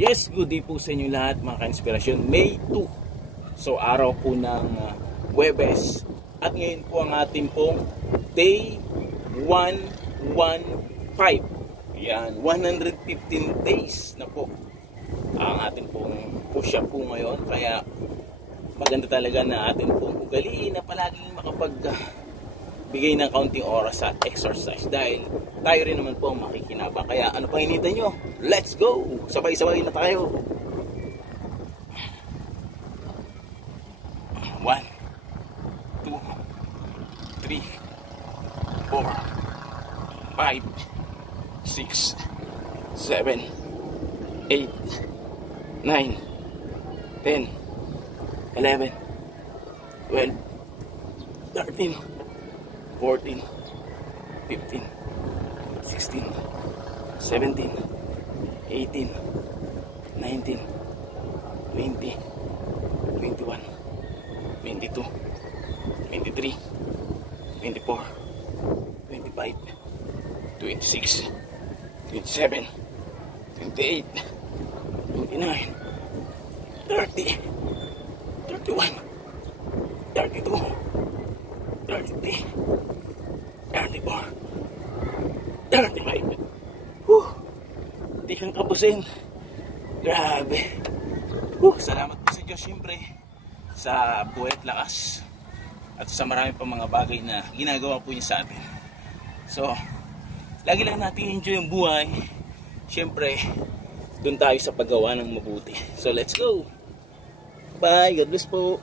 Yes, good day po sa inyo lahat mga ka-inspirasyon. May 2. So araw po ng Huwebes. At ngayon po ang ating pong day 115. Yan, 115 days na po ang ating pong push-up po ngayon. Kaya maganda talaga na ating pong ugaliin na palaging bigay ng kaunting oras sa exercise dahil tayo rin naman po ang makikinabang. Kaya ano pang hinihintay nyo? Let's go! Sabay-sabay na tayo! 1 2 3 4 5 6 7 8 9 10 11 12 13 14, 15, 16, 17, 18, 19, 20, 21, 22, 23, 24, 25, 26, 27, 28, 29, 30, 31, 32, 33, 34, 35. Hindi kang kapusin. Grabe. Salamat po sa Diyos siyempre sa buhay at lakas at sa marami pang mga bagay na ginagawa po niya sa atin. So, lagi lang natin enjoy yung buhay. Siyempre, doon tayo sa paggawa ng mabuti. So, let's go. Bye. God bless po.